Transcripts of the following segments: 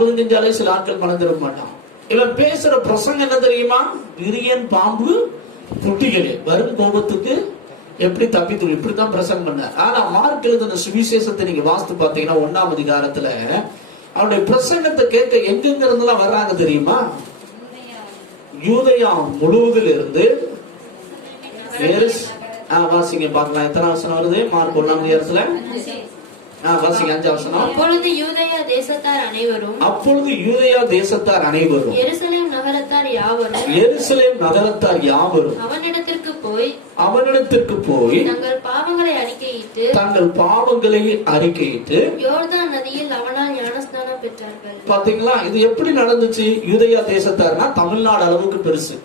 அற்புதம் செஞ்சாலே சில ஆட்கள் மனம் திரும்ப மாட்டான். இவன் பேசுற பிரசங்கம் என்ன தெரியுமா? விரியன் பாம்பு குட்டிகளே, வரும் கோபத்துக்கு எப்படி தப்பித்து, இப்படித்தான் பிரசங்கம் பண்ண. ஆனா மார்க் எழுதின சுவிசேஷத்தை நீங்க வாஸ்து பாத்தீங்கன்னா 1ஆம் அதிகாரத்துல அவருடைய பிரசங்கத்தை கேட்க எங்கெங்க இருந்தெல்லாம் வர்றாங்க தெரியுமா? யூதேயா முழுவதில் இருந்து. வாசிங்க பார்க்கலாம், எத்தனை வசனம் வருது? மார்க் 1ஆம் அதிகாரத்துல வாசிங்க 5 வசனம். அப்பொழுது யூதேயா தேசத்தார் அனைவரும் எருசலேம் நகரத்தார் யாவரும் அவனிடத்திற்கு போய் தங்கள் பாவங்களை அறிக்கையிட்டு யோர்தான் நதியில் அவனால் ஞானஸ்நானம் பெற்றார்கள். பாத்தீங்களா இது எப்படி நடந்துச்சு? யூதேயா தேசத்தார்னா தமிழ்நாடு அளவுக்கு பெருசு.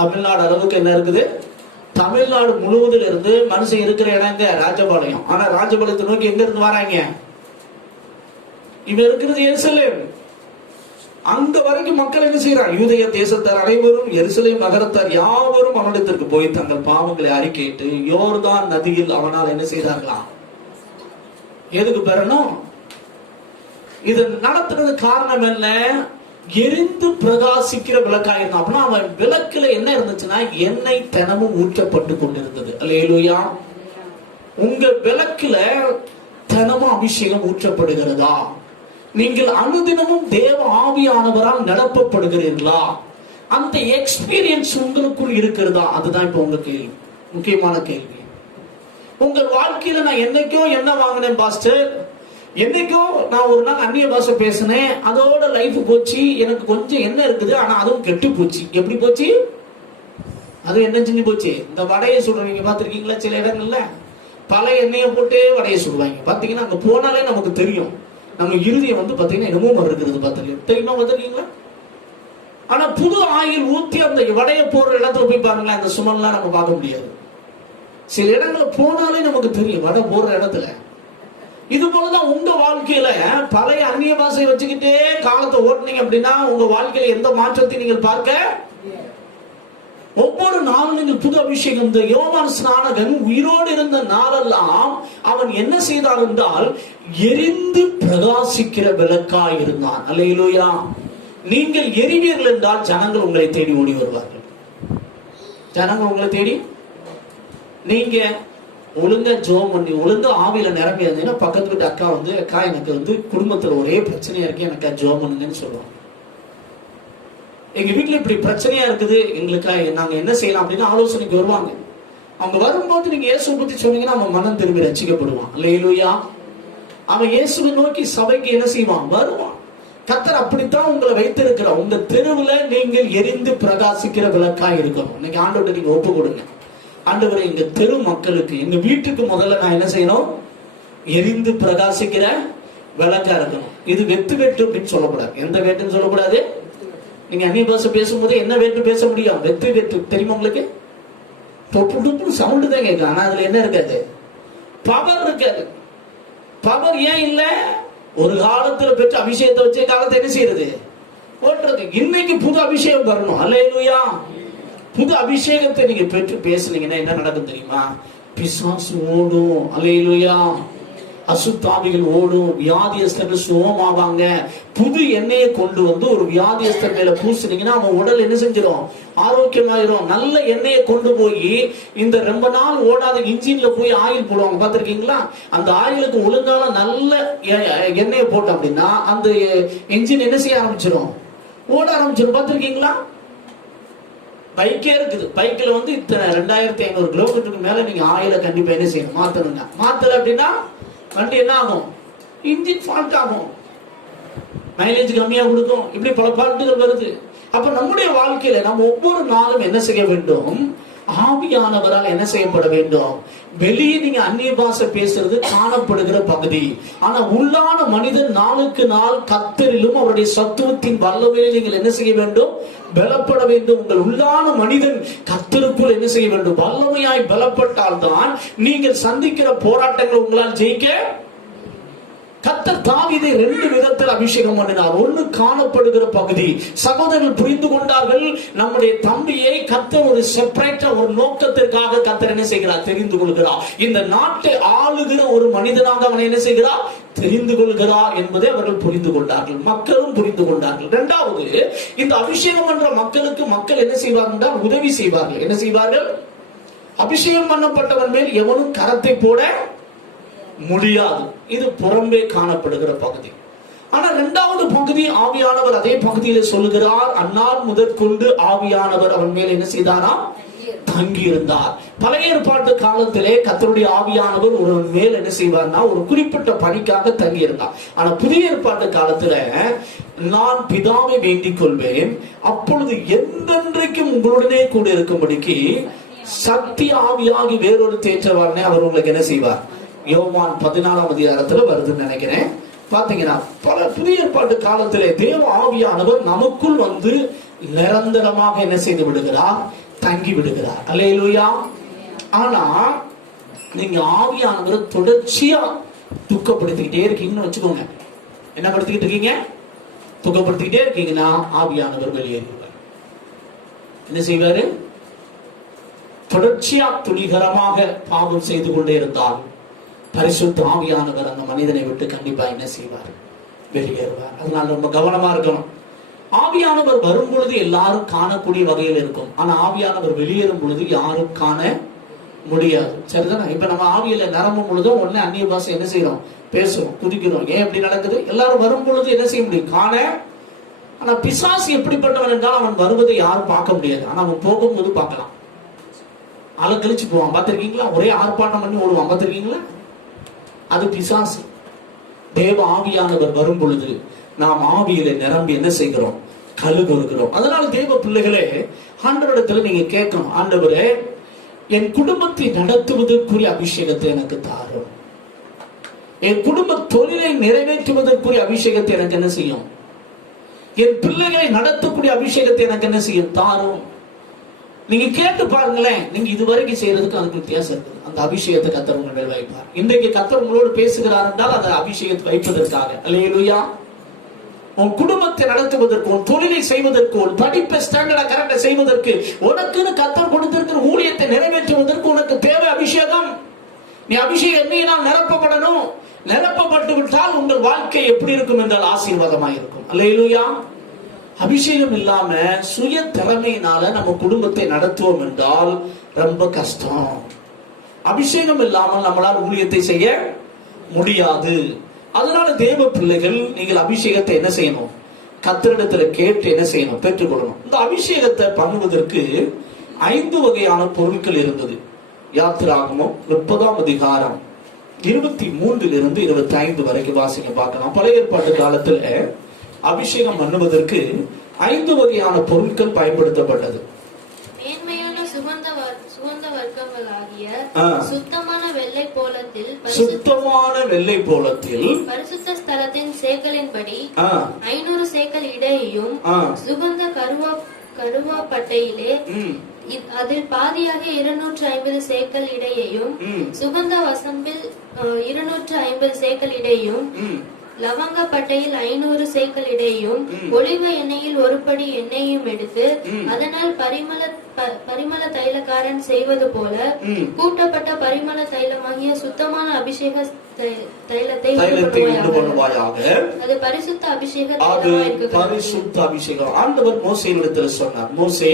தமிழ்நாடு அளவுக்கு என்ன இருக்குது? தமிழ்நாடு முழுவதுல இருந்து மனுஷன் இருக்கிற இடங்க ராஜபாளையம். ஆனா ராஜபாளையத்தை நோக்கி எங்க இருந்து வராங்க? இவ இருக்கிறது எருசலேம். அங்க வரைக்கும் மக்கள் என்ன செய்யறாங்க? யூதேய தேசத்தார் அனைவரும் எருசலேம் நகரத்தார் யாவரும் அவனிடத்திற்கு போய் தங்கள் பாவங்களை அறிக்கையிட்டு யோர்தான் நதியில் அவனால் என்ன செய்தார்களாம்? எதுக்கு பெறணும்? இது நடத்துறது காரணம் என்ன? எரிந்து பிரகாசிக்கிற விளக்காயிருந்தான். அப்படின்னா அவன் விளக்குல என்ன இருந்துச்சுன்னா எண்ணெய் தினமும் ஊற்றப்பட்டு கொண்டிருந்தது. அல்லேலூயா. உங்க விளக்குல தினமும் அபிஷேகம் ஊற்றப்படுகிறதா? நீங்கள் அனுதினமும் தேவ ஆவியானவரால் நடப்பப்படுகிறீர்களா? அந்த எக்ஸ்பீரியன்ஸ் உங்களுக்குள் இருக்கிறதா? அதுதான் இப்ப உங்க கேள்வி, முக்கியமான கேள்வி. உங்கள் வாழ்க்கையில நான் என்னைக்கோ என்ன வாங்கினேன் பாஸ்டர், என்னைக்கோ நான் ஒரு நாள் அந்நிய பாஷை பேசினேன், அதோட லைஃப் போச்சு, எனக்கு கொஞ்சம் என்ன இருக்குது, ஆனா அதுவும் கெட்டு போச்சு. எப்படி போச்சு? அது என்ன செஞ்சு போச்சு? இந்த வடையை சுடுறீங்க பாத்திருக்கீங்களா? சில இடங்கள்ல பல எண்ணெயை போட்டே வடையை சுடுவாங்க. பாத்தீங்கன்னா அங்க போனாலே நமக்கு தெரியும், நம்ம இறுதியை வந்து பாத்தீங்கன்னா என்னமோ இருக்கிறது தெரியுமா? பார்த்திருக்கீங்களா? ஆனா புது ஆயில் ஊத்தி அந்த வடையை போடுற இடத்துல போய் பாருங்களேன், அந்த சுமல்லாம் நம்ம பார்க்க முடியாது. சில இடங்களை போனாலே நமக்கு தெரியும் வடை போடுற இடத்துல. இது போலதான் உங்க வாழ்க்கையில பழைய அந்நிய பாஷை வச்சுக்கிட்டே காலத்தை ஓட்டுனீங்க அப்படின்னா உங்க வாழ்க்கையில எந்த மாற்றத்தை நீங்கள் பார்க்க? ஒவ்வொரு நாளும் நீங்கள் புது அபிஷேகம். இந்த யோவான் ஸ்நானகன் உயிரோடு இருந்த நாளெல்லாம் அவன் என்ன செய்தான் என்றால் எரிந்து பிரகாசிக்கிற விளக்காய் இருந்தான். அல்லேலூயா. நீங்கள் எரிவீர்கள் என்றால் ஜனங்கள் உங்களை தேடி ஓடி வருவார்கள். ஜனங்கள் உங்களை தேடி, நீங்க ஒழுங்கா ஜோம் பண்ணி ஒழுங்கா ஆவியில நிரம்பி இருந்தீங்கன்னா பக்கத்து வீட்டு அக்கா வந்து, அக்கா எனக்கு வந்து குடும்பத்துல ஒரே பிரச்சனையா இருக்கு, எனக்கு ஜோம் பண்ணுங்கன்னு சொல்லுவாங்க. எங்க வீட்டுல இப்படி பிரச்சனையா இருக்குது, எங்களுக்கா நாங்க என்ன செய்யலாம் அப்படின்னு ஆலோசனைக்கு வருவாங்க. அவங்க வரும்போது நீங்க இயேசுவை பத்தி சொன்னீங்கன்னா அவன் மனம் திரும்பி ரட்சிக்கப்படுவான். அல்லேலூயா. அவன் இயேசுவை நோக்கி சபைக்கு என்ன செய்வான்? வருவான். கர்த்தர் அப்படித்தான் உங்களை வைத்திருக்கிறார். உங்க தெருவுல நீங்கள் எரிந்து பிரகாசிக்கிற விளக்கா இருக்கணும். இன்னைக்கு ஆண்டவர்கிட்ட நீங்க ஒப்பு கொடுங்க. ஆண்டவரே, எங்க தெரு மக்களுக்கு, எங்க வீட்டுக்கு முதல்ல நான் என்ன செய்யணும்? எரிந்து பிரகாசிக்கிற விளக்கா இருக்கணும். இது வெத்து வேட்டு அப்படின்னு சொல்லக்கூடாது. எந்த வேட்டுன்னு சொல்லக்கூடாது. நீங்க அந்நிய பாஷை பேசும்போது என்ன வேட்டு பேச முடியும்? வெத்து வேட்டு தெரியுமா உங்களுக்கு? தொப்பு சவுண்டு தான் கேட்கும். ஆனா அதுல என்ன இருக்காது? பவர் இருக்காது. பவர் ஏன் இல்ல? ஒரு காலத்துல பெற்ற அபிஷேகத்தை வச்ச காலத்தை என்ன செய்யறது? ஓட்டுறது. இன்னைக்கு புது அபிஷேகம் வரணும். அல்லேலூயா. புது அபிஷேகத்தை நீங்க பெற்று பேசுனீங்கன்னா என்ன நடக்கும் தெரியுமா? பிசாசு ஓடும். அல்லேலூயா. அசுத்தாவிகள் ஓடும். வியாதியஸ்தர்கள் சுகமாவாங்க. புது எண்ணெயை கொண்டு வந்து ஒரு வியாதியஸ்தர் மேல பூசினீங்கன்னா அவன் உடல் என்ன செஞ்சிடும்? ஆரோக்கியமாயிரும். நல்ல எண்ணெயை கொண்டு போய் இந்த ரொம்ப நாள் ஓடாத இன்ஜின்ல போய் ஆயில் போடுவாங்க, பாத்திருக்கீங்களா? அந்த ஆயிலுக்கு ஒழுங்கால நல்ல எண்ணெயை போட்டோம் அப்படின்னா அந்த இன்ஜின் என்ன செய்ய ஆரம்பிச்சிடும்? ஓட ஆரம்பிச்சிடும். பாத்திருக்கீங்களா? பைக்கே இருக்குது. பைக்ல வந்து இத்தனை 2500 கிலோமீட்டருக்கு மேல நீங்க ஆயில கண்டிப்பா என்ன செய்யணும்? மாத்தணுங்க. மாத்தல அப்படின்னா வண்டி என்ன ஆகும்? இன்ஜின் ஃபால்ட் ஆகும், மைலேஜ் கம்மியா கொடுக்கும். இப்படி பல ஃபால்ட்டுகள் வருது. அப்ப நம்முடைய வாழ்க்கையில நம்ம ஒவ்வொரு நாளும் என்ன செய்ய வேண்டும்? ஆவியானவரால் என்ன செய்யப்பட வேண்டும்? வெளியே நீங்க அந்நிய பாஷை பேசுறது காணப்படுகிற பகுதி. ஆனா உள்ளான மனிதன் நாளுக்கு நாள் கர்த்தரிலும் அவருடைய சத்துவத்தின் வல்லமையில நீங்கள் என்ன செய்ய வேண்டும்? பலப்பட வேண்டும். உங்கள் உள்ளான மனிதன் கர்த்தருக்குள் என்ன செய்ய வேண்டும்? வல்லமையாய் பலப்பட்டால் தான் நீங்கள் சந்திக்கிற போராட்டங்கள் உங்களால் ஜெயிக்க. கர்த்தர் தாவீதை 2 விதத்தில் அபிஷேகம் பண்ணினார். ஒன்னு காணப்படுகிற பகுதி. சகோதரர்கள் புரிந்து கொண்டார்கள், நம்முடைய தம்பியை கர்த்தர் ஒரு செப்பரேட்டா ஒரு நோக்கத்திற்காக கர்த்தர் என்ன செய்கிறார்? தெரிந்து கொள்கிறார். இந்த நாட்டை ஆளுகிற ஒரு மனிதனாக அவனை என்ன செய்கிறார்? தெரிந்து கொள்கிறார் என்பதை அவர்கள் புரிந்து கொண்டார்கள், மக்களும் புரிந்து கொண்டார்கள். இரண்டாவது, இந்த அபிஷேகம் என்ற மக்களுக்கு மக்கள் என்ன செய்வார்கள் என்றால் உதவி செய்வார்கள். என்ன செய்வார்கள்? அபிஷேகம் பண்ணப்பட்டவன் மேல் எவனும் கரத்தை போட முடியாது. இது புறம்பே காணப்படுகிற பகுதி. ஆனா இரண்டாவது பகுதி, ஆவியானவர் அதே பகுதியில சொல்லுகிறார், அந்நாள் முதற்கொண்டு ஆவியானவர் அவன் மேல் என்ன செய்தாராம்? தங்கி இருந்தார். பழைய ஏற்பாட்டு காலத்திலே கர்த்தருடைய ஆவியானவர் ஒரு மேல் என்ன செய்வார்னா ஒரு குறிப்பிட்ட பணிக்காக தங்கி இருந்தார். ஆனா புதிய ஏற்பாட்டு காலத்துல, நான் பிதாவை வேண்டிக் கொள்வேன், அப்பொழுது எந்தென்றைக்கும் உங்களுடனே கூட இருக்கும்படிக்கு சக்தி ஆவியாகி வேறொரு தேற்றவாளனை அவர் உங்களுக்கு என்ன செய்வார். யோவான் 14ஆம் அதிகாரத்துல வருதுன்னு நினைக்கிறேன். பாத்தீங்கன்னா பல புதிய ஏற்பாட்டு காலத்திலே தேவ ஆவியானவர் நமக்குள் வந்து நிரந்தரமாக என்ன செய்து விடுகிறார்? தங்கி விடுகிறார். அல்லேலூயா. ஆனா நீங்க ஆவியானவரை தொடர்ச்சியா துக்கப்படுத்திக்கிட்டே இருக்கீங்கன்னு வச்சுக்கோங்க. என்ன படுத்திக்கிட்டு இருக்கீங்க? துக்கப்படுத்திக்கிட்டே இருக்கீங்கன்னா ஆவியானவர் வெளியேறுவார். என்ன செய்வாரு? தொடர்ச்சியா துணிகரமாக பாவம் செய்து கொண்டே இருந்தால் பரிசுத்த ஆவியானவர் அந்த மனிதனை விட்டு கண்டிப்பா என்ன செய்வார்? வெளியேறுவார். அதனால ரொம்ப கவனமா இருக்கணும். ஆவியானவர் வரும் பொழுது எல்லாரும் காணக்கூடிய வகையில் இருக்கும். ஆனா ஆவியானவர் வெளியேறும் பொழுது யாரும் காண முடியாது. சரிதானே? இப்ப நம்ம ஆவியில நிரம்பும் பொழுதும் உடனே அந்நிய பாஷை என்ன செய்யறோம்? பேசுறோம், குதிக்கிறோம். ஏன் எப்படி நடக்குது? எல்லாரும் வரும் பொழுது என்ன செய்ய முடியும்? காண. ஆனா பிசாசு எப்படிப்பட்டவன் என்றால் அவன் வருவதை யாரும் பார்க்க முடியாது. ஆனா அவன் போகும்போது பார்க்கலாம். ஆளை கழிச்சு போவான். பார்த்திருக்கீங்களா? ஒரே ஆர்ப்பாட்டம் பண்ணி ஓடுவான். பார்த்திருக்கீங்களா? அது பிசாசு. தேவ ஆவியானவர் வரும் பொழுது நாம் ஆவியில நிரம்பி என்ன செய்கிறோம்? கழுகுகிறோம். அதனால தேவ பிள்ளைகளே, ஆண்டவரிடத்துல நீங்க கேட்கணும், ஆண்டவரே என் குடும்பத்தை நடத்துவதற்குரிய அபிஷேகத்தை எனக்கு தாரும். என் குடும்ப தொழிலை நிறைவேற்றுவதற்குரிய அபிஷேகத்தை எனக்கு என்ன செய்யும்? என் பிள்ளைகளை நடத்தக்கூடிய அபிஷேகத்தை எனக்கு என்ன செய்யும்? தாரும். நீங்க கேட்டு பாருங்களேன். நீங்க இதுவரைக்கும் செய்யறதுக்கு அதுக்கு வித்தியாசம் இருக்குது. அந்த அபிஷேகத்தை கர்த்தர் உங்கள் மேல் வைப்பார். இன்றைக்கு கர்த்தர் உங்களோடு பேசுகிறார் என்றால் அந்த அபிஷேகத்தை வைப்பதற்காக. அல்லேலூயா. உன் குடும்பத்தை நடத்துவதற்கு, உன் தொழிலை செய்வதற்கு, உன் படிப்பை ஸ்டாண்டர்டா கரெக்டா செய்வதற்கு, உனக்குன்னு கர்த்தர் கொடுத்திருக்கிற ஊழியத்தை நிறைவேற்றுவதற்கு உனக்கு தேவை அபிஷேகம். நீ அபிஷேகம் என்னையினால் நிரப்பப்படணும். நிரப்பப்பட்டு விட்டால் உங்கள் வாழ்க்கை எப்படி இருக்கும் என்றால் ஆசீர்வாதமாக இருக்கும். அல்லேலூயா. அபிஷேகம் இல்லாம சுய திறமையினால நம்ம குடும்பத்தை நடத்துவோம் என்றால் ரொம்ப கஷ்டம். அபிஷேகம் இல்லாமல் நம்மளால் ஊழியத்தை செய்ய முடியாது. அதனால தேவ பிள்ளைகள், நீங்கள் அபிஷேகத்தை என்ன செய்யணும்? கர்த்தரிடத்துல கேட்டு என்ன செய்யணும்? பெற்றுக்கொள்ளணும். இந்த அபிஷேகத்தை பண்ணுவதற்கு 5 வகையான பொருட்கள் இருந்தது. யாத்திராகமம் 30ஆம் அதிகாரம் 23 to 25 வரைக்கும் வாசிங்க பார்க்கலாம். பழைய ஏற்பாட்டு காலத்துல அபிஷேகம் பண்ணுவதற்கு 5 வகையான பொருட்கள் பயன்படுத்தப்பட்டது. மேன்மையான சுகந்த வர்க்கங்களாகிய சுத்தமான வெள்ளை போலத்தில் பரிசுத்த ஸ்தலத்தின் சேக்கலின்படி 500 சேக்கல் இடையையும், சுகந்த கருவாப்பட்டையிலே அதில் பாதியாக 250 சேக்கல் இடையையும், சுகந்த வசம்பில் 250 சேக்கல் இடையும், லவங்க பட்டையில் 500 சேக்கல் இடையும், ஒலிவ எண்ணெயில் 1 படி எண்ணெயும் எடுத்து அதனால் பரிமள தைலக்காரன் செய்வது போல கூட்டப்பட்ட பரிமள தைலமாகிய சுத்தமான அபிஷேக தைலத்தை அது பரிசுத்த அபிஷேகம். ஆண்டவர் மோசேயிடத்தில் சொன்னார், மோசே,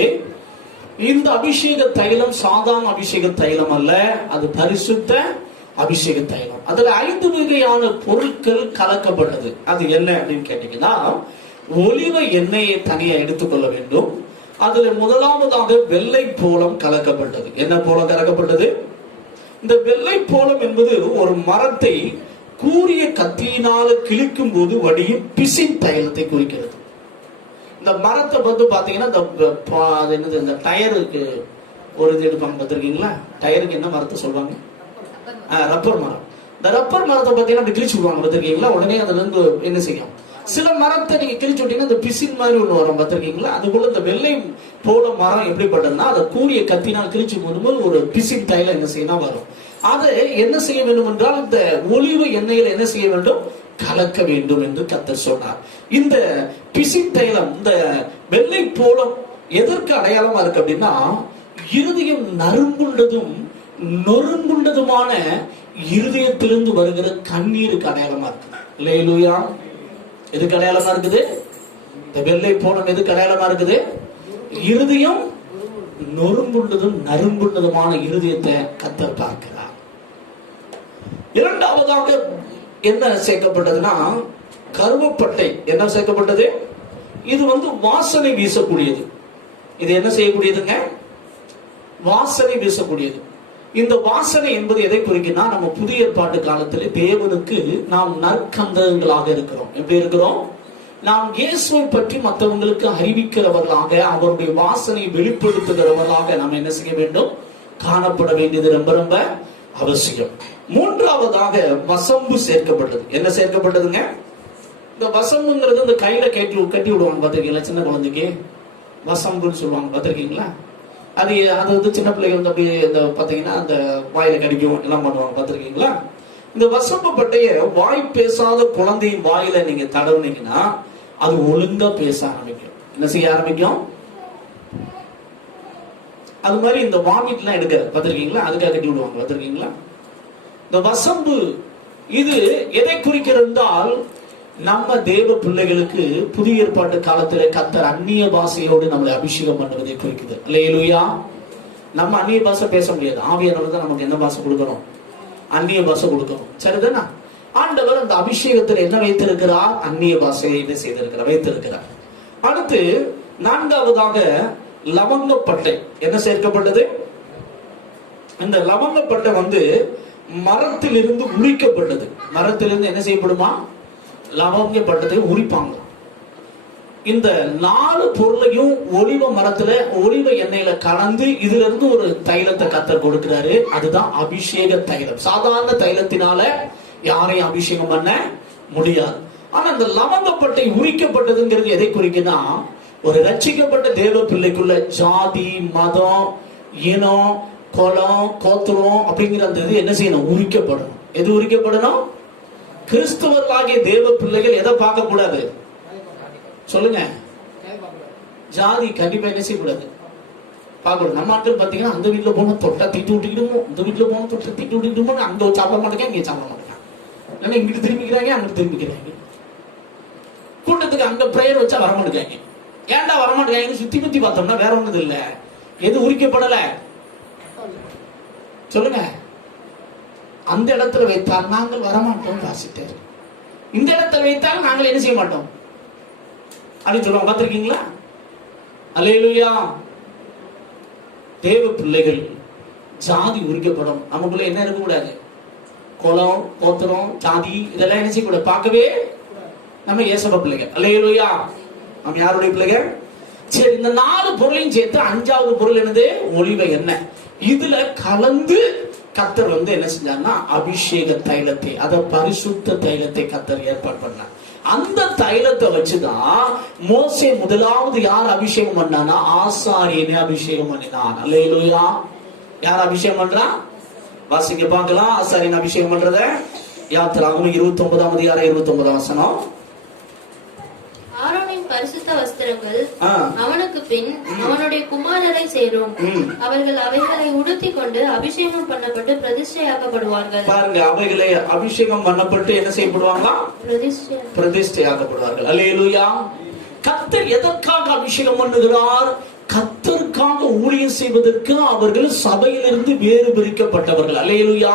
இந்த அபிஷேக தைலம் சாதாரண அபிஷேக தைலம் அல்ல, அது பரிசுத்த அபிஷேக தைலம். அதுல 5 வகையான பொருட்கள் கலக்கப்பட்டது. அது என்ன அப்படின்னு கேட்டீங்கன்னா, ஒலிவ எண்ணெயை தனியா எடுத்துக்கொள்ள வேண்டும். அதுல முதலாவதாக வெள்ளை போலம் கலக்கப்பட்டது. என்ன போலம் கலக்கப்பட்டது? இந்த வெள்ளை போலம் என்பது ஒரு மரத்தை கூரிய கத்தியினால கிழிக்கும் போது வடியும் பிசின் தைலத்தை குறிக்கிறது. இந்த மரத்தை வந்து பாத்தீங்கன்னா, இந்த டயருக்கு ஒரு இது எடுப்பாங்க, பார்த்திருக்கீங்களா? டயருக்கு என்ன மரத்தை சொல்லுவாங்க? ரப்பர் மரம். இந்த ரப்பர் மரத்தை பார்த்தீங்கன்னா கிழிச்சு விடுவாங்க, பார்த்திருக்கீங்களா? உடனே அதுல இருந்து என்ன செய்யும்? சில மரத்தை நீங்க கிழிச்சு விட்டீங்கன்னா இந்த பிசின் மாதிரி ஒண்ணு வரும், பார்த்திருக்கீங்களா? அது போல இந்த வெள்ளை போல மரம் எப்படிப்பட்டதுன்னா, அதை கூரிய கத்தினால் கிழிச்சு போடும்போது ஒரு பிசின் தைலம் என்ன செய்யணும் வரும். அதை என்ன செய்ய வேண்டும் என்றால், இந்த ஒலிவ எண்ணெயில என்ன செய்ய வேண்டும்? கலக்க வேண்டும் என்று கர்த்தர் சொன்னார். இந்த பிசின் தைலம், இந்த வெள்ளை போலம் எதற்கு அடையாளமா இருக்கு அப்படின்னா, இருதயம் நறும்புள்ளதும் நொறுங்குண்டதுமான இருதயத்திலிருந்து வருகிற கண்ணீருக்கு அடையாளமா இருக்கு. அல்லேலூயா. எதுக்கு அடையாளமா இருக்குது? இந்த வெள்ளை போனம் எதுக்கு அடையாளமா இருக்குது? இருதயம் நொறுங்குண்டதும் நறுங்குண்டதுமான இருதயத்தை கர்த்தர் பார்க்கிறார். இரண்டாவதாக என்ன சேர்க்கப்பட்டதுன்னா கருவப்பட்டை. என்ன சேர்க்கப்பட்டது? இது வாசனை வீசக்கூடியது. இது என்ன செய்யக்கூடியதுங்க? வாசனை வீசக்கூடியது. இந்த வாசனை என்பது எதை குறிக்குன்னா, நம்ம புதிய ஏற்பாட்டு காலத்துல தேவனுக்கு நாம் நற்கந்தகங்களாக இருக்கிறோம். எப்படி இருக்கிறோம்? நாம் இயேசுவை பற்றி மற்றவங்களுக்கு அறிவிக்கிறவர்களாக, அவருடைய வாசனை வெளிப்படுத்துகிறவர்களாக நாம் என்ன செய்ய வேண்டும்? காணப்பட வேண்டியது ரொம்ப ரொம்ப அவசியம். மூன்றாவதாக வசம்பு சேர்க்கப்பட்டது. என்ன சேர்க்கப்பட்டதுங்க? இந்த வசம்புங்கிறது இந்த கையில கட்டி விடுவாங்க, பார்த்திருக்கீங்களா? சின்ன குழந்தைக்கு வசம்புன்னு சொல்லுவாங்க, பார்த்திருக்கீங்களா? அது சின்ன பிள்ளைகள் அப்படியே இந்த பாத்தீங்கன்னா அந்த வாயில கடிக்கும் எல்லாம் பண்ணுவாங்க, பார்த்திருக்கீங்களா? இந்த வசம்பு பட்டைய வாய் பேசாத குழந்தையின் வாயில நீங்க தடவுனீங்கன்னா அது ஒழுங்கா பேச ஆரம்பிக்கும். என்ன செய்ய ஆரம்பிக்கும்? அது மாதிரி இந்த வாமிட் எல்லாம் எடுக்க பார்த்திருக்கீங்களா? அதுக்காக கட்டி விடுவாங்க, பார்த்திருக்கீங்களா? இந்த வசம்பு இது எதை குறிக்கிறது என்றால், நம்ம தேவ பிள்ளைகளுக்கு புதிய ஏற்பாட்டு காலத்துல கர்த்தர் அந்நிய பாஷையோடு நம்மளை அபிஷேகம் பண்ணுவதை குறிக்குது. அல்லேலூயா. நம்ம அந்நிய பாஷை பேச முடியாது. ஆவியானவர் தான் நமக்கு என்ன பாஷை கொடுக்கணும்? அந்நிய பாஷை கொடுக்கணும். சரிதானா? ஆண்டவர் அந்த அபிஷேகத்தில் என்ன வைத்திருக்கிறார்? அந்நிய பாஷையை என்ன செய்திருக்கிறார்? வைத்திருக்கிறார். அடுத்து நான்காவதாக லவங்கப்பட்டை. என்ன சேர்க்கப்பட்டது? இந்த லவங்கப்பட்டை மரத்திலிருந்து உரிக்கப்பட்டது. மரத்திலிருந்து என்ன செய்யப்படுமா? லவங்கப்பட்டதை உரிப்பாங்க. இந்த 4 பொருளையும் ஒலிவ மரத்துல ஒலிவ எண்ணெயில கலந்து இதுல இருந்து ஒரு தைலத்தை கர்த்தர் கொடுக்கிறாரு. அதுதான் அபிஷேக தைலம். சாதாரண தைலத்தினால யாரையும் அபிஷேகம் பண்ண முடியாது. ஆனா இந்த லவங்கப்பட்டை உரிக்கப்பட்டதுங்கிறது எதை குறிக்குன்னா, ஒரு ரட்சிக்கப்பட்ட தேவ பிள்ளைக்குள்ள ஜாதி, மதம், இனம், குலம், கோத்திரம் அப்படிங்கிற அந்த இது என்ன செய்யணும்? உரிக்கப்படணும். எது உரிக்கப்படணும்? கிறிஸ்தவர்களாகிய தேவ பிள்ளைகள் எதை பார்க்க கூடாது? சொல்லுங்க. ஜாதி கண்டிப்பா என்ன செய்யக்கூடாது? பார்க்கணும். நம்ம ஆட்கள் பாத்தீங்கன்னா அந்த வீட்டுல போன தொட்டா திட்டு விட்டுக்கிடுமோ, இந்த வீட்டுல போன தொட்டா திட்டு விட்டுக்கிடுமோ, அங்க சாப்பிட மாட்டேங்க, இங்க சாப்பிட மாட்டேங்க, ஏன்னா இங்கிட்டு திரும்பிக்கிறாங்க, அங்கிட்டு திரும்பிக்கிறாங்க. கூட்டத்துக்கு அங்க பிரேயர் வச்சா வரமாட்டேங்க. ஏன்டா வரமாட்டேங்க? சுத்தி பத்தி பார்த்தோம்னா வேற ஒண்ணு இல்ல. எது உரிக்கப்படல? சொல்லுங்க. அந்த இடத்துல வைத்தால் நாங்கள் வரமாட்டோம் பாசிட்டர். இந்த இடத்துல வைத்தால் நாங்கள் என்ன செய்ய மாட்டோம் அப்படின்னு சொல்லுவாங்க, பார்த்திருக்கீங்களா? அல்லேலூயா. தேவ பிள்ளைகள் ஜாதி உரிக்கப்படும். நமக்குள்ள என்ன இருக்கக்கூடாது? குலம், கோத்திரம், ஜாதி இதெல்லாம் என்ன செய்யக்கூடாது? பார்க்கவே நம்ம இயேசுவ பிள்ளைகள். அல்லேலூயா. நம்ம யாருடைய பிள்ளைகள்? சரி, இந்த 4 பொருளையும் சேர்த்து 5வது பொருள் என்னது? ஒலிவ எண்ணெய். இதுல கலந்து கர்த்தர் என்ன செஞ்சார்னா அபிஷேக தைலத்தை, அத பரிசுத்த தைலத்தை கர்த்தர் ஏற்பாடு பண்ணார். அந்த தைலத்தை வச்சுதான் மோசே முதலாவது யார் அபிஷேகம் பண்ணானா? ஆசாரியனை அபிஷேகம் பண்ணினான். அல்லேலூயா. யார் அபிஷேகம் பண்றா? வாசிங்க பார்க்கலாம். ஆசாரியன் அபிஷேகம் பண்றத யாத்திராகமம் 29ஆம் அதிகாரம் 29ஆம் வசனம். ஆரோனின் பரிசுத்த வஸ்திரங்கள் அவனுக்கு பின் அவனுடைய குமாரரை சேரும். அவர்கள் அவைகளை உடுத்திக் கொண்டு அபிஷேகம் பண்ணப்பட்டு பிரதிஷ்டையாக்கப்படுவார்கள். பாருங்க, அவைகளை அபிஷேகம் பண்ணப்பட்டு என்ன செய்யப்படுவாங்க? பிரதிஷ்டையாக்கப்படுவார்கள். அல்லேலூயா. கர்த்தர் எதற்காக அபிஷேகம் பண்ணுகிறார்? கர்த்தருக்காக ஊழியம் செய்வதற்கு அவர்கள் சபையிலிருந்து வேறு பிரிக்கப்பட்டவர்கள். அல்லேலூயா.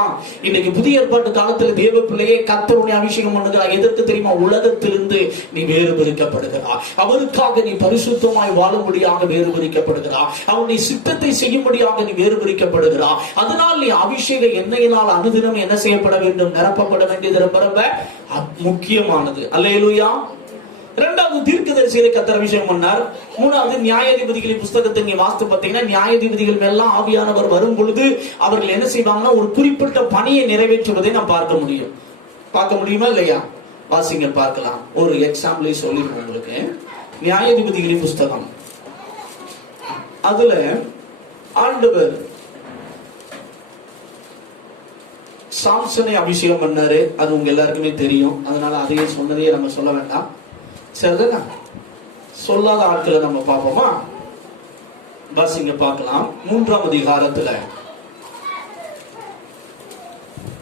இன்னைக்கு புதிய ஏற்பாட்டு காலத்துல தேவ பிள்ளையே கர்த்தருடைய அபிஷேகம் பண்ணுகிறார். எதற்கு தெரியுமா? உலகத்திலிருந்து நீ வேறு பிரிக்கப்படுகிறார். அவருக்காக நீ பரிசுத்தமாய் வாழும்படியாக வேறு பிரிக்கப்படுகிறார். அவனுடைய சித்தத்தை செய்யும்படியாக நீ வேறு பிரிக்கப்படுகிறார். அதனால் நீ அபிஷேக எண்ணெயினால் அனுதினம் என்ன செய்யப்பட வேண்டும்? நிரப்பப்பட வேண்டியது ரொம்ப ரொம்ப முக்கியமானது. அல்லேலூயா. 2வது தீர்க்கதரிசிகளை கர்த்தர் அபிஷேகம் பண்ணார். 3வது நியாயாதிபதிகளின் புத்தகத்தை நீ வாசித்து பார்த்தீங்கன்னா, நியாயாதிபதிகள் மேலாம் ஆவியானவர் வரும் பொழுது அவர்கள் என்ன செய்வாங்கன்னா ஒரு குறிப்பிட்ட பணியை நிறைவேற்றுவதை நாம் பார்க்க முடியும். பார்க்க முடியுமா இல்லையா? வாசிங்க பார்க்கலாம். ஒரு எக்ஸாம்பிளை சொல்லிடுவோம் உங்களுக்கு. நியாயாதிபதிகளின் புத்தகம், அதுல ஆண்டவர் சாம்சனை அபிஷேகம் பண்ணாரு. அது உங்க எல்லாருக்குமே தெரியும். அதனால அதையே சொன்னதையே நம்ம சொல்ல வேண்டாம். சரிதானா? சொல்லாத ஆட்களை நம்ம பார்ப்போமா? வாசிங்க பார்க்கலாம். 3ஆம் அதிகாரத்துல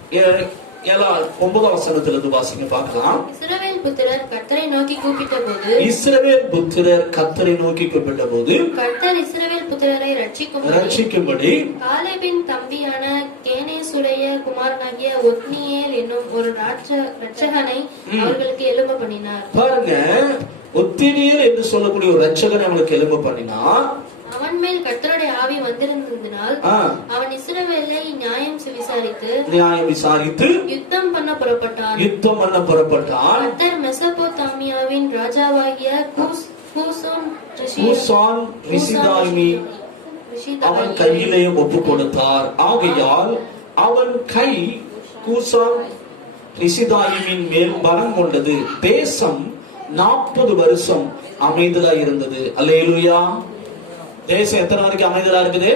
9ஆம் வசனத்திலிருந்து வாசிங்க பார்க்கலாம். இஸ்ரவேல் புத்திரர் கர்த்தரை நோக்கி கூப்பிட்ட போது, இஸ்ரவேல் புத்திரர் கர்த்தரை நோக்கி கூப்பிட்ட போது, கர்த்தர் இஸ்ரவேல் புத்திரரை ரட்சிக்கும்படி காலேபின் தம்பியான கேனேசுடைய குமாரனாகிய ஒத்னியேல் என்னும் ஒரு இரட்சகனை அவர்களுக்கு எழும்ப பண்ணினார். பாருங்க, ஒத்தினியேல் என்று சொல்லக்கூடிய ஒரு இரட்சகனை அவங்களுக்கு எழும்ப பண்ணினார். அவன் மேல் கர்த்தருடைய ஆவி வந்திருந்ததினால் அவன் இஸ்ரவேலை நியாயம் விசாரித்து யுத்தம் பண்ண புறப்பட்டான். கர்த்தர் மெசொப்பொத்தாமியாவின் ராஜாவாகிய கூசான் ரிஷிதாயிமை அவன் கையிலே ஒப்பு கொடுத்தார். ஆகையால் அவன் கை கூசான் ரிஷிதாயிமின் மேல் பலம் கொண்டது. தேசம் 40 வருஷம் அமைதலா இருந்தது. அல்லேலூயா. தேசம் எத்தனை வரைக்கும் அமைதலா இருக்குது?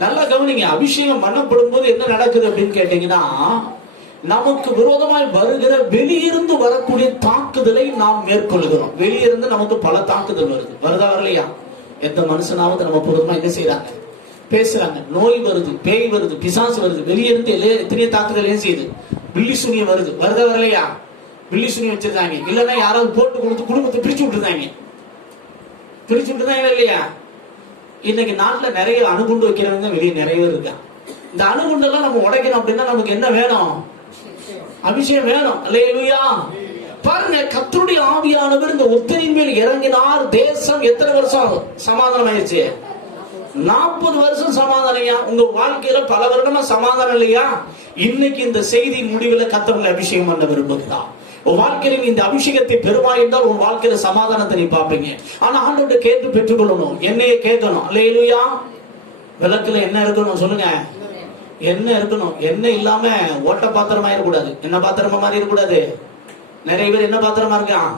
நல்லா கவனிங்க. அபிஷேகம் பண்ணப்படும் போது என்ன நடக்குது அப்படின்னு கேட்டீங்கன்னா, நமக்கு விரோதமாய் வருகிற வெளியிருந்து வரக்கூடிய தாக்குதலை நாம் மேற்கொள்கிறோம். வெளியிருந்து நமக்கு பல தாக்குதல் வருது. வருதா வரலையா? எந்த மனுஷனாவது நம்ம பூர்வமா என்ன செய்யறாங்க? பேசுறாங்க. நோய் வருது, பேய் வருது, பிசாசு வருது. வெளியிருந்து எத்தனையோ தாக்குதல் ஏன் செய்யுது? பில்லி சூனியம் வருது. வருதா வரலையா? பில்லி சூனியம் வச்சிருந்தாங்க. இல்லன்னா யாராவது போட்டு கொடுத்து குடும்பத்தை பிரிச்சு விட்டுருந்தாங்க. பிரிச்சு விட்டுருந்தாங்க இல்லையா? இன்னைக்கு நாட்டுல நிறைய அணுகுண்டு வைக்கிறவங்க வெளியே நிறைய பேர் இருக்கா. இந்த அணுகுண்டெல்லாம் நம்ம உடைக்கணும் அப்படின்னா நமக்கு என்ன வேணும்? அபிஷேகம் வேணும். அல்லேலூயா. பாருங்க, கர்த்தருடைய ஆவியானவர் இந்த ஒத்தனின் மேல் இறங்கினார். தேசம் எத்தனை வருஷம் சமாதானம் ஆயிடுச்சு? 40 வருஷம் சமாதானம். உங்க வாழ்க்கையில பல வருடமா சமாதானம் இல்லையா? இன்னைக்கு இந்த செய்தியின் முடிவில் கர்த்தருடைய அபிஷேகம் பண்ண விரும்புகிறார். உன் வாழ்க்கையில இந்த அபிஷேகத்தை பெறுவாய் என்றால் உன் வாழ்க்கையில சமாதானத்தை நீ பார்ப்பீங்க. ஆனா ஆண்டவர்கிட்ட கேட்டு பெற்றுக்கொள்ளணும். என்னையே கேட்கணும். அல்லேலூயா. விளக்குல என்ன இருக்கணும் சொல்லுங்க? என்ன இருக்கணும்? என்ன இல்லாம ஓட்ட பாத்திரமா இருக்கக்கூடாது. என்ன பாத்திரமா மாதிரி இருக்கக்கூடாது. நிறைய பேர் என்ன பாத்திரமா இருக்கான்?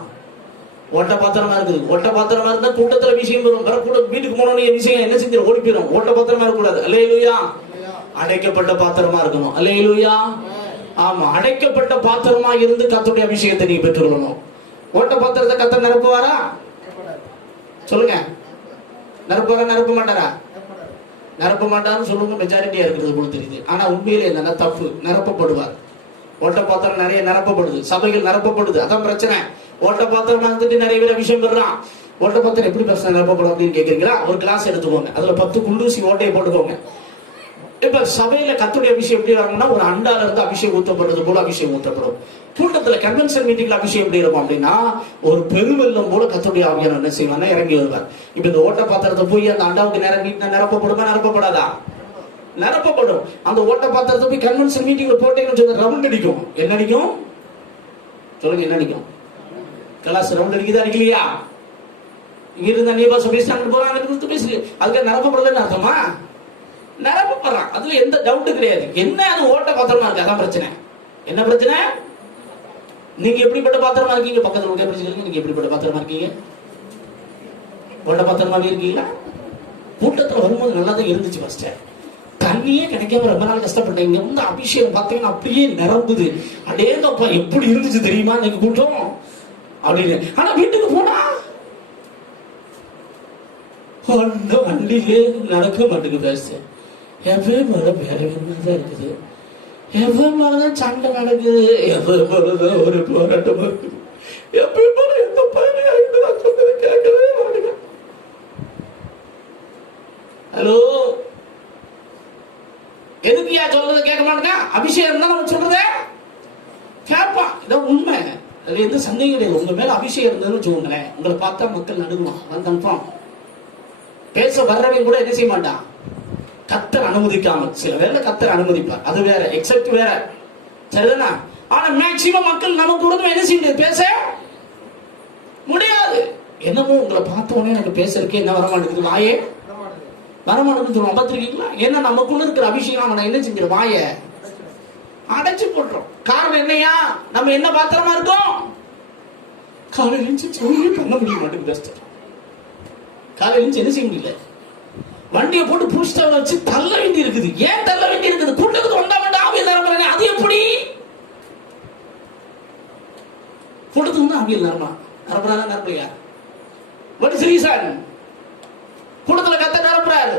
ஓட்ட பாத்திரமா இருக்குது. ஓட்ட பாத்திரமா இருந்தா கூட்டத்துல விஷயம் வரும். கூட வீட்டுக்கு போனோட விஷயம் என்ன செஞ்சிடும்? ஓடி போயிடும். ஓட்ட பாத்திரமா இருக்கக்கூடாது. அல்லேலூயா. அடைக்கப்பட்ட பாத்திரமா இருக்கணும். அல்லேலூயா. ஆமா, அடைக்கப்பட்ட பாத்திரமா இருந்து கர்த்தருடைய அபிஷேகத்தை நீங்க பெற்றுக்கொள்ளணும். ஓட்ட பாத்திரத்தை கர்த்தர் நிரப்புவாரா? சொல்லுங்க. நிரப்புவாரா? நிரப்ப மாட்டாரா? நிரப்ப மாட்டாருன்னு சொல்லுங்க. மெஜாரிட்டியா இருக்கிறது போல தெரியுது. ஆனா உண்மையிலே என்னன்னா தப்பு. நிரப்பப்படுவார். ஓட்ட பாத்திரம் நிறைய நிரப்பப்படுது. சபைகள் நிரப்பப்படுது. அதான் பிரச்சனை. ஓட்ட பாத்திரம் வந்துட்டு நிறைய பேர் அபிஷேகம் பெறான். ஓட்ட பாத்திரம் எப்படி பிரச்சனை நிரப்பப்படும் அப்படின்னு கேக்குறீங்களா? ஒரு கிளாஸ் எடுத்துக்கோங்க. அதுல 10 குண்டூசி ஓட்டையை போட்டுக்கோங்க. இப்ப சபையில கர்த்தருடைய அபிஷேகம் எப்படி வரணும்னா, ஒரு அண்டால இருந்து அபிஷேகம் ஊற்றப்படுறது போல அபிஷேகம் ஊற்றப்படும். கூட்டத்துல கன்வென்ஷன் மீட்டிங்ல அபிஷேகம் எப்படி இருக்கும் அப்படின்னா, ஒரு பெருவெல்லம் போல கர்த்தருடைய ஆவியானவர் என்ன செய்வாங்க? இறங்கி வருவார். இப்ப இந்த ஓட்ட பாத்திரத்தை போய் அந்த அண்டாவுக்கு நிரப்பப்படுமா? நிரப்பப்படாதா? நிரப்பப்படும். அந்த ஓட்ட பாத்திரத்தை போய் கன்வென்ஷன் மீட்டிங்ல போட்டீங்கன்னு ரவுண்ட் அடிக்கும். என்ன அடிக்கும் சொல்லுங்க? என்ன அடிக்கும்? கிளாஸ் ரவுண்ட் அடிக்குதா? அடிக்கலையா? இங்க இருந்து நீ பாச பேசிட்டு போறாங்க பேசுறீங்க. அதுக்கு நிரப்பப்படலன்னு அர்த்தமா? நிரப்பப்படுறான். அதுல எந்த டவுட் கிடையாது. என்ன அது ஓட்ட பாத்திரமா இருக்கு. அதான் பிரச்சனை. என்ன பிரச்சனை? நீங்க எப்படிப்பட்ட பாத்திரமா இருக்கீங்க? பக்கத்துல எப்படி சொல்லுங்க. நீங்க எப்படிப்பட்ட பாத்திரமா இருக்கீங்க? ஓட்ட பாத்திரமா இருக்கீங்களா? கூட்டத்துல வரும்போது நல்லா தான் இருந்துச்சு. ஃபர்ஸ்ட் தண்ணியே கிடைக்காம ரொம்ப நாள் கஷ்டப்பட்டேன். இங்க வந்து அபிஷேகம் பார்த்தீங்கன்னா அப்படியே நிரம்புது. அடேங்கப்பா எப்படி இருந்துச்சு தெரியுமா நீங்க கூட்டம் அப்படின்னு. ஆனா வீட்டுக்கு போனா வண்டியிலே நடக்க மாட்டேங்குது. பேச எவ்வளவு மேல வேற வேறதான் இருக்குது. எவ்வளவு மேலதான் சண்டை நடக்குது. எவ்வளவு மேலதான் ஒரு போராட்டம் இருக்குது. எப்ப போல எந்த பையன் சொன்னது கேட்கவே மாட்டேங்க. ஹலோ, எதுக்குயா சொல்றது கேட்க மாட்டேங்க? அபிஷேகம் தான் நம்ம சொல்றது கேட்பான். இதான் உண்மை. அதுல எந்த சந்தேகம் கிடையாது. உங்க மேல அபிஷேகம் இருந்ததுன்னு வச்சுக்கோங்களேன், உங்களை பார்த்தா மக்கள் நடுங்குவான். அது கன்ஃபார்ம். பேச வர்றவங்க கூட என்ன செய்ய மாட்டான்? கர்த்தர் அனுமதிக்காமல். சில வேலை கர்த்தர் அனுமதிப்பார். அது வேற, எக்ஸெப்ட் வேற. சரிதானா? ஆனா மேக்சிமம் மக்கள் நமக்கு கூட என்ன செய்ய முடியாது? பேச முடியாது. என்னமோ உங்களை பார்த்த உடனே எனக்கு பேசுறதுக்கு என்ன வரமாட்டேங்குது? வாயே வரமாட்டேன்னு சொல்லுவோம். பார்த்துருக்கீங்களா? ஏன்னா நமக்குள்ள இருக்கிற அபிஷேகம் அவனை என்ன செஞ்சிடும்? வாய அடைச்சு போட்டுரும். காரணம் என்னையா? நம்ம என்ன பாத்திரமா இருக்கோம்? காலையில பண்ண முடிய மாட்டேங்குது. காலையில என்ன செய்ய முடியல? வண்டியை போட்டு புடிச்சிட்ட வச்சு தள்ள வேண்டி இருக்குது. ஏன் தள்ள வேண்டி இருக்குது? கூட்டத்துக்கு வந்தா வேண்டாம் ஆவியல் நிரம்புறாங்க. அது எப்படி? கூட்டத்துக்கு வந்து ஆவியல் நிரம்புறாங்க. நிரம்பலையா? What is reason? கூட்டத்துல கத்த நிரம்புறாரு.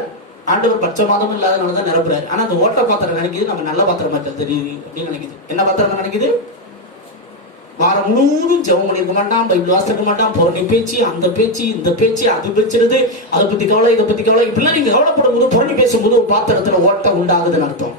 ஆண்டவர் பச்சை மாதமும் இல்லாதனாலதான் நிரப்புறாரு. ஆனா அந்த ஓட்ட பாத்திரம் நினைக்குது நம்ம நல்ல பாத்திரமா இருக்கிறது அப்படின்னு நினைக்குது. என்ன பாத்திரம் நினைக்குது? வாரம் முழுவதும் ஜெபம் பண்ணிருக்க மாட்டான், பைபிள் வாசிக்க மாட்டான், பொருளை பேச்சு, அந்த பேச்சு, இந்த பேச்சு, அது பேச்சுறது, அதை பத்தி கவலை, இதை பத்தி கவலை. இப்படிலாம் நீங்க கவலைப்படும் போது, பொருளை பேசும்போது ஒரு பாத்திரத்துல ஓட்ட உண்டாகுதுன்னு அர்த்தம்.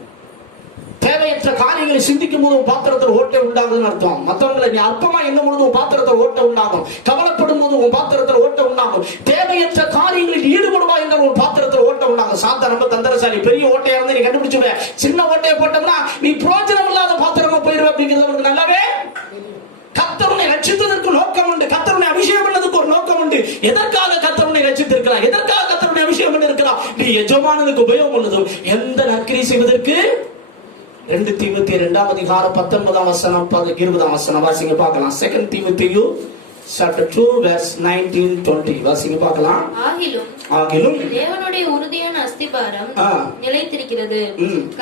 தேவையற்ற காரியங்களை சிந்திக்கும் போது உன் பாத்திரத்தில் ஓட்டை உண்டாகுதுன்னு அர்த்தம். மற்றவங்களை நீ அற்பமா எண்ணும் பொழுது உன் பாத்திரத்தில் ஓட்ட உண்டாகும். கவலைப்படும் போது உன் பாத்திரத்தில் ஓட்ட உண்டாகும். தேவையற்ற காரியங்களில் ஈடுபடுவா என்ற ஒரு பாத்திரத்தில் ஓட்ட உண்டாகும். சாத்தா ரொம்ப தந்திரசாலி. பெரிய ஓட்டையா இருந்து நீ கண்டுபிடிச்சுடுவ. சின்ன ஓட்டையை போட்டோம்னா நீ பிரோஜனம் இல்லாத பாத்திரமா போயிடுவ. அப்படிங்கிறது அவனுக்கு நல்லாவே. கர்த்தருனை ரட்சித்ததற்கு நோக்கம் உண்டு. கர்த்தருனை அபிஷேகம் பண்ணதுக்கு ஒரு நோக்கம் உண்டு. எதற்காக கர்த்தருனை ரட்சித்திருக்கிறார்? எதற்காக கர்த்தருனை அபிஷேகம் பண்ணிருக்கிறார்? நீ எஜமானனுக்கு உபயோகம் உள்ளதும் எந்த நற்கிரி செய்வதற்கு. 2 தீமோத்தேயு 19 வாசிங்க பார்க்கலாம். 2 தீமோத்தேயு chapter 2 verse 19-20 வாசிங்க பார்க்கலாம். ஆகிலும் தேவனுடைய உறுதியான அஸ்திபாரம் நிலைத்திருக்கிறது.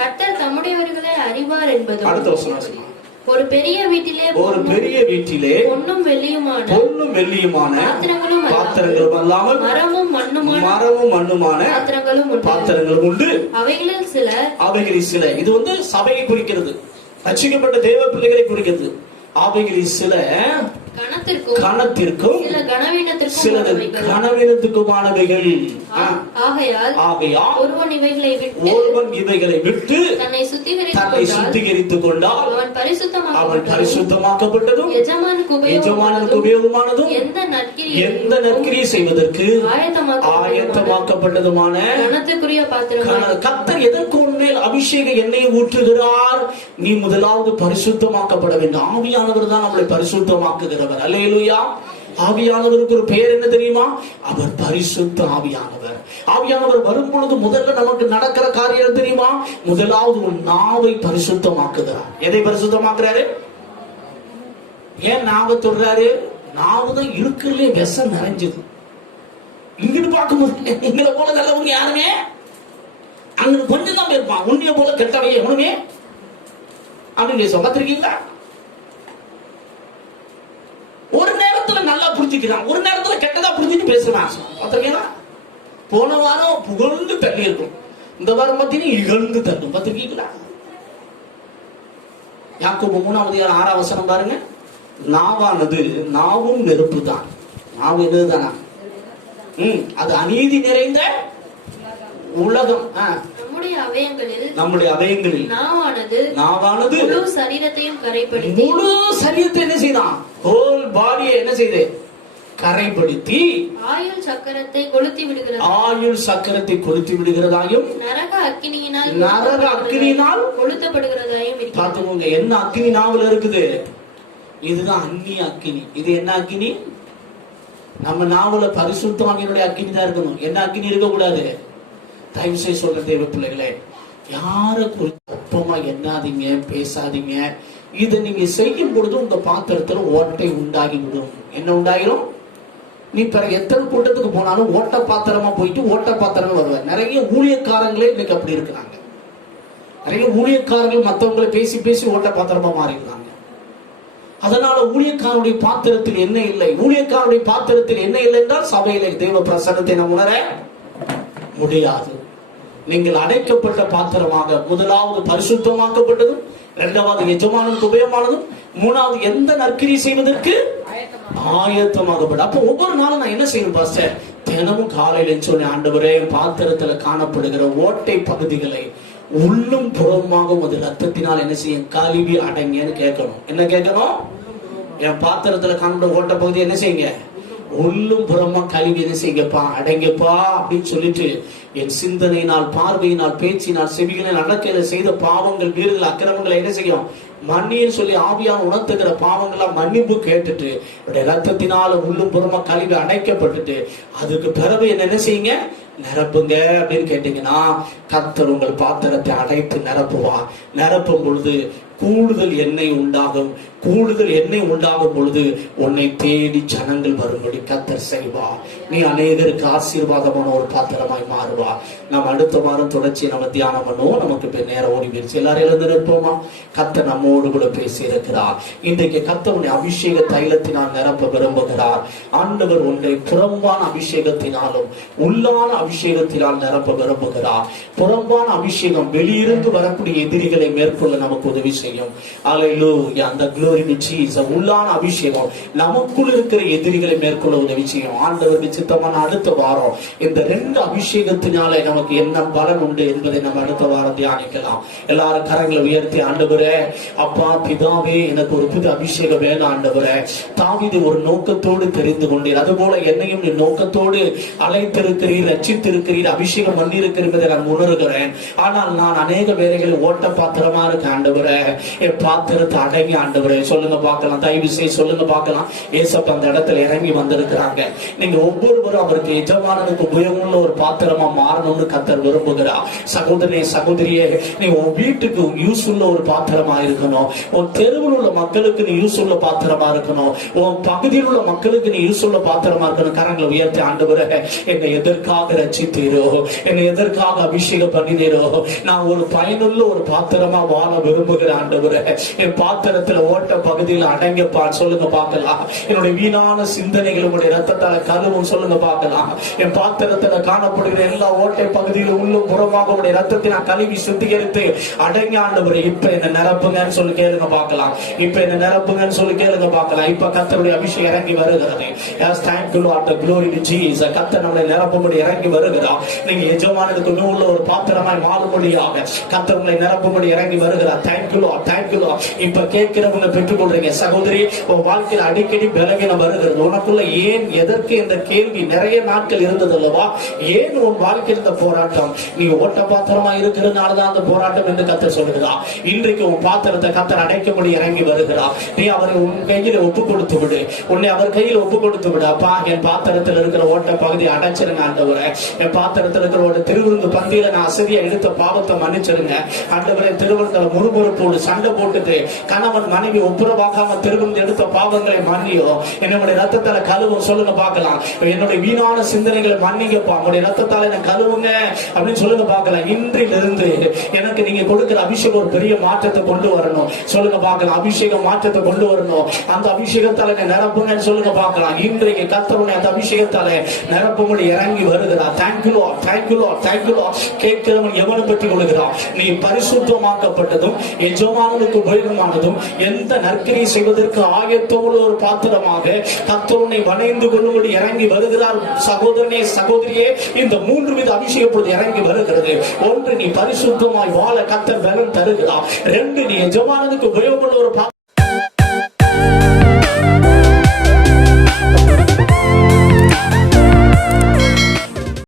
கர்த்தர் தம்முடையவர்களை அறிவார் என்பதும். அடுத்த வசனம் வாசிங்க. ஒரு பெரிய வீட்டிலே பொன்னும் வெள்ளியுமான பாத்திரங்களும் அல்லாமல் மரமும் மண்ணுமான பாத்திரங்களும் உண்டு. அவைகளில் சில இது வந்து சபையை குறிக்கிறது, ரட்சிக்கப்பட்ட தேவ பிள்ளைகளை குறிக்கிறது. அவைகளில் சில கணத்திற்கும் சிலது கனவீனத்துக்குமானவைகள். ஆகையால் ஒருவன் இவைகளை விட்டு தன்னை சுத்திகரித்துக் கொண்டால் அவன் பரிசுத்தமாக்கப்பட்டதும் எஜமானுக்கு உபயோகமானதும் எந்த நற்கிரியை செய்வதற்கு ஆயத்தமாக்கப்பட்டதுமான கர்த்தர் எதற்கு உன்மேல் அபிஷேக எண்ணெயை ஊற்றுகிறார்? நீ முதலாவது பரிசுத்தமாக்கப்பட வேண்டும். ஆவியானவர் தான் நம்மளை பரிசுத்தமாக்குகிறார். அல்லேலூயா. ஆவியானவருக்கு ஒரு பெயர் என்ன தெரியுமா? அவர் பரிசுத்த ஆவியானவர். ஆவியானவர் வரும் பொழுது முதல்ல நமக்கு நடக்கிற காரியம் தெரியுமா? முதலாவது உன் நாவை பரிசுத்தமாக்குகிறார். எதை பரிசுத்தமாக்குறாரு? ஏன் நாவை சொல்றாரு? நாவுதான் இருக்கிறதுலே விஷம் நிறைஞ்சது. இங்கிட்டு பார்க்கும்போது எங்களை போல நல்லவங்க யாருமே அங்க கொஞ்சம் தான் இருப்பான். உன்னைய போல கெட்டவையே எவனுமே அப்படின்னு சொல்லிருக்கீங்களா? ஒரு நேரத்துல நல்லா புரிஞ்சுக்கிறான், ஒரு நேரத்துல கெட்டதா புரிஞ்சுட்டு பேசுறான். பாத்திருக்கீங்களா? போன வாரம் புகழ்ந்து தள்ளி இருக்கும், இந்த வாரம் பார்த்தீங்கன்னா இகழ்ந்து தள்ளும். பாத்திருக்கீங்களா? யாக்கோபு 3:6 பாருங்க. நாவானது, நாவும் நெருப்பு தான். நாவு என்னதுதானா? அது அநீதி நிறைந்த உலகம். நம்முடைய அவயங்களில் நாவானது முழு சரீரத்தை என்ன செய்தான்? ஹோல் பாடியை என்ன செய்து கரைப்படுத்தி ஆயுள் சக்கரத்தை கொளுத்தி விடுகிறதாயும் நரக அக்கினியினால் கொளுத்தப்படுகிறதாயும். பார்த்துக்கோங்க, என்ன அக்கினி நாவல இருக்குது? இதுதான் அந்நிய அக்கினி. இது என்ன அக்கினி? நம்ம நாவல பரிசுத்தவான்களுடைய அக்கினி தான் இருக்கணும். என்ன அக்கினி இருக்க கூடாது? தயவு செய்து சொல்ற தேவ பிள்ளைகளே, யார ஒப்பமா எண்ணாதீங்க, பேசாதீங்க. இதை நீங்க செய்யும் பொழுது உங்க பாத்திரத்துல ஓட்டை உண்டாகிவிடும். என்ன உண்டாகிடும்? நீ பிறகு எத்தனை கூட்டத்துக்கு போனாலும் ஓட்ட பாத்திரமா போயிட்டு ஓட்ட பாத்திரம் வருவார். நிறைய ஊழியக்காரங்களே இன்னைக்கு அப்படி இருக்கிறாங்க. நிறைய ஊழியக்காரர்கள் மற்றவங்களை பேசி பேசி ஓட்ட பாத்திரமா மாறிடுறாங்க. அதனால ஊழியக்காரனுடைய பாத்திரத்தில் என்ன இல்லை? ஊழியக்காரனுடைய பாத்திரத்தில் என்ன இல்லை என்றால் சபையிலே தேவ பிரசன்னத்தை நாம் உணர முடியாது. நீங்கள் அடைக்கப்பட்ட பாத்திரமாக முதலாவது பரிசுத்தமாக்கப்பட்டதும், இரண்டாவது எஜமானுக்கு உபயோகமானதும், மூணாவது எந்த நற்கிரி செய்வதற்கு ஆயத்தமாகப்பட்ட. அப்ப ஒவ்வொரு நாளும் நான் என்ன செய்யணும் பாஸ்டர்? தினமும் காலையில சொன்ன ஆண்டவரே, பாத்திரத்துல காணப்படுகிற ஓட்டை பகுதிகளை உள்ளும் புறமாக ஒரு ரத்தத்தினால் என்ன செய்ய கழுவி அடங்கன்னு கேட்கணும். என்ன கேட்கணும்? என் பாத்திரத்துல காணப்படுற ஓட்ட பகுதி என்ன செய்யுங்க? உள்ளும் புறமா கழுவி என்ன செய்யுங்கப்பா, அடங்கப்பா அப்படின்னு சொல்லிட்டு என் சிந்தனையினால், பார்வையினால், பேச்சினால், செவிகளில் நடக்கையில செய்த பாவங்கள், வீரர்கள், அக்கிரமங்களை என்ன செய்யும்? மன்னின்னு சொல்லி ஆவியான உணர்த்துகிற பாவங்களா மன்னிப்பு கேட்டுட்டு ரத்தத்தினால உள்ளும் புறமா கழுவி அடைக்கப்பட்டுட்டு அதுக்கு பிறகு என்ன செய்யுங்க? நிரப்புங்க அப்படின்னு கேட்டீங்கன்னா கர்த்தர் உங்கள் பாத்திரத்தை அடைத்து நிரப்புவா. நிரப்பும் பொழுது கூடுதல் எண்ணெய் உண்டாகும். கூடுதல் எண்ணெய் உண்டாகும் பொழுது உன்னை தேடி ஜனங்கள் வரும்படி கர்த்தர் செய்வா. நீ அநேகருக்கு ஆசீர்வாதமான ஒரு பாத்திரமாய் மாறுவா. நாம் அடுத்த வாரம் தொடர்ச்சி நம்ம தியானம் பண்ணுவோம். நமக்கு நேரம் ஓடி போயிருச்சு. எல்லாரும் எழுந்து நிற்போமா? கர்த்தர் நம்மோடு கூட பேசி இருக்கிறார். இன்றைக்கு கர்த்தர் உன்னை அபிஷேக தைலத்தினால் நிரப்ப விரும்புகிறார். ஆண்டவர் உன்னை புறம்பான அபிஷேகத்தினாலும் உள்ளான அபிஷேகத்தினால் நிரப்ப விரும்புகிறார். புறம்பான அபிஷேகம் வெளியிருந்து வரக்கூடிய எதிரிகளை மேற்கொள்ள நமக்கு உதவி செய்யும். அல்லேலூயா. அந்த glory to Jesus. உள்ளான அபிஷேகம் நமக்குள் இருக்கிற எதிரிகளை மேற்கொள்ள உதவி செய்யும். ஆண்டவருக்கு சித்தமான அடுத்த வாரம் இந்த 2 அபிஷேகத்தினாலே நமக்கு என்ன பலன் உண்டு என்பதை நம்ம அடுத்த வாரம் தியானிக்கலாம். எல்லாரும் கரங்களை உயர்த்தி, ஆண்டவரே, அப்பா பிதாவே, எனக்கு ஒரு புது அபிஷேகம் வேணும் ஆண்டவரே. தாவீது ஒரு நோக்கத்தோடு தெரிந்து கொண்டீர், அதுபோல என்னையும் நீ நோக்கத்தோடு அழைத்திருக்கிறீர், ரட்சித்திருக்கிறீர், அபிஷேகம் பண்ணி இருக்கிறதை நான் உணர்கிறேன். ஆனால் நான் அநேக வேலைகளில் ஓட்ட பாத்திரமா இருக்க ஆண்டவரே, என் பாத்திரத்தை அடங்கி ஆண்டவரே. சொல்லுங்க பார்க்கலாம், தயவு செய்து சொல்லுங்க பார்க்கலாம். ஏசப்பா அந்த இடத்துல இறங்கி வந்திருக்கிறாங்க. நீங்க ஒவ்வொருவரும் அவருக்கு எஜமானனுக்கு உபயோகமுள்ள ஒரு பாத்திரமா மாறணும்னு கர்த்தர் விரும்புகிறார். சகோதரனே, சகோதரியே, நீ உன் வீட்டுக்கு யூஸ் உள்ள ஒரு பாத்திரமா இருக்கணும். உன் தெருவில் உள்ள மக்களுக்கு நீ யூஸ் உள்ள பாத்திரமா இருக்கணும். உன் பகுதியில் உள்ள மக்களுக்கு நீ யூஸ் உள்ள பாத்திரமா இருக்கணும். கரங்களை உயர்த்தி, ஆண்டவரே, என்னை எதற்காக ரட்சித்தீரோ, என்னை எதற்காக அபிஷேகம் பண்ணினீரோ, நான் ஒரு பயனுள்ள ஒரு பாத்திரமா வாழ விரும்புகிறேன் ஆண்டவரே. என் பாத்திரத்துல ஓட்ட பகுதியில் அடங்கப்பா. சொல்லுங்க பார்க்கலாம். என்னுடைய வீணான சிந்தனைகள் உடைய ரத்தத்தால கழுவும். சொல்லுங்க பார்க்கலாம். என் பாத்திரத்துல காணப்படுகிற எல்லா ஓட்டை பகுதியிலும் உள்ளும் புறமாக உடைய ரத்தத்தை நான் கழுவி சுத்திகரித்து அடங்கி ஆண்டவரே, இப்ப என்ன நிரப்புங்கன்னு சொல்லி கேளுங்க பார்க்கலாம். இப்ப என்ன நிரப்புங்கன்னு சொல்லி கேளுங்க பார்க்கலாம். இப்ப கர்த்தருடைய அபிஷேகம் இறங்கி வருகிறது. Yes, thank you Lord, glory to Jesus. கர்த்தர் நம்மளை நிரப்பும்படி இறங்கி வருகிறார். நீங்க எஜமானனுக்கு நூல்ல ஒரு பாத்திரமாய் மாறும்படியாக கர்த்தர் உங்களை நிரப்பும்படி இறங்கி வருகிறார். Thank you Lord, thank you Lord. இப்ப கேட்கிறவங்க பெற்றுக் கொள்றீங்க. சகோதரி, உன் வாழ்க்கையில் அடிக்கடி பலவீனம் வருகிறது. உனக்குள்ள ஏன், எதற்கு இந்த கேள்வி நிறைய நாட்கள் இருந்தது அல்லவா? ஏன் உன் வாழ்க்கையில் இந்த போராட்டம்? நீ ஓட்ட பாத்திரமா இருக்கிறதுனாலதான் அந்த போராட்டம் என்று கர்த்தர் சொல்லுகிறார். இன்றைக்கு உன் பாத்திரத்தை கர்த்தர் அடைக்கும்படி இறங்கி வருகிறார். நீ அவரை உன் கையில் ஒப்பு கொடுத்து விடு. உன்னை அவர் கையில் ஒப்பு கொடுத்து விடு. அப்பா, என் பாத்திரத்தில் இருக்கிற ஓட்ட பகுதி அடைச்சிருங்க ஆண்டவரே. என் பாத்திரத்தில் இருக்கிற ஒரு திருவிருந்து பந்தியில நான் அசதியா எடுத்த பாவத்தை மன்னிச்சிருங்க ஆண்டவரே. திருவிருந்தல முறுமுறுப்போடு சண்டை போட்டுட்டு கணவன் மனைவி ஒப்புரவாகாம திருவிருந்து எடுத்த பாவங்களை மன்னியோ. என்னுடைய ரத்தத்தால கழுவும். சொல்லுங்க பார்க்கலாம். என்னுடைய வீணான சிந்தனைகளை மன்னிங்கப்பா. உங்களுடைய ரத்தத்தால என்ன கழுவுங்க அப்படின்னு சொல்லுங்க பார்க்கலாம். இன்றிலிருந்து எனக்கு நீங்க கொடுக்கிற அபிஷேகம் ஒரு பெரிய மாற்றத்தை கொண்டு வரணும். சொல்லுங்க பார்க்கலாம். அபிஷேகம் மாற்றத்தை கொண்டு வரணும். அந்த அபிஷேகத்தால நிரப்புங்கன்னு சொல்லுங்க பார்க்கலாம். இன்றைக்கு கர்த்தருடைய அந்த அபிஷேகத்தால நிரப்பும்படி இறங்கி வருகிறார். Thank you Lord, thank you Lord, thank you Lord. கேட்கிறவன் எவனை பற்றி கொள்கிறான்? நீ பரிசுத்தமாக்கப்பட்டதும் எஜமானனுக்கு உபயோகமானதும் எந்த நற்கிரியை செய்வதற்கு ஆயத்தமுள்ள ஒரு பாத்திரமாக கர்த்தருனை வணைந்து கொள்ளும்படி இறங்கி வருகிறார். சகோதரனே, சகோதரியே, இந்த 3 வித அபிஷேகம் இறங்கி வருகிறது. 1, நீ பரிசுத்தமாய் வாழ கர்த்தர் பலன் தருகிறார். 2, நீ எஜமானனுக்கு உபயோகமுள்ள ஒரு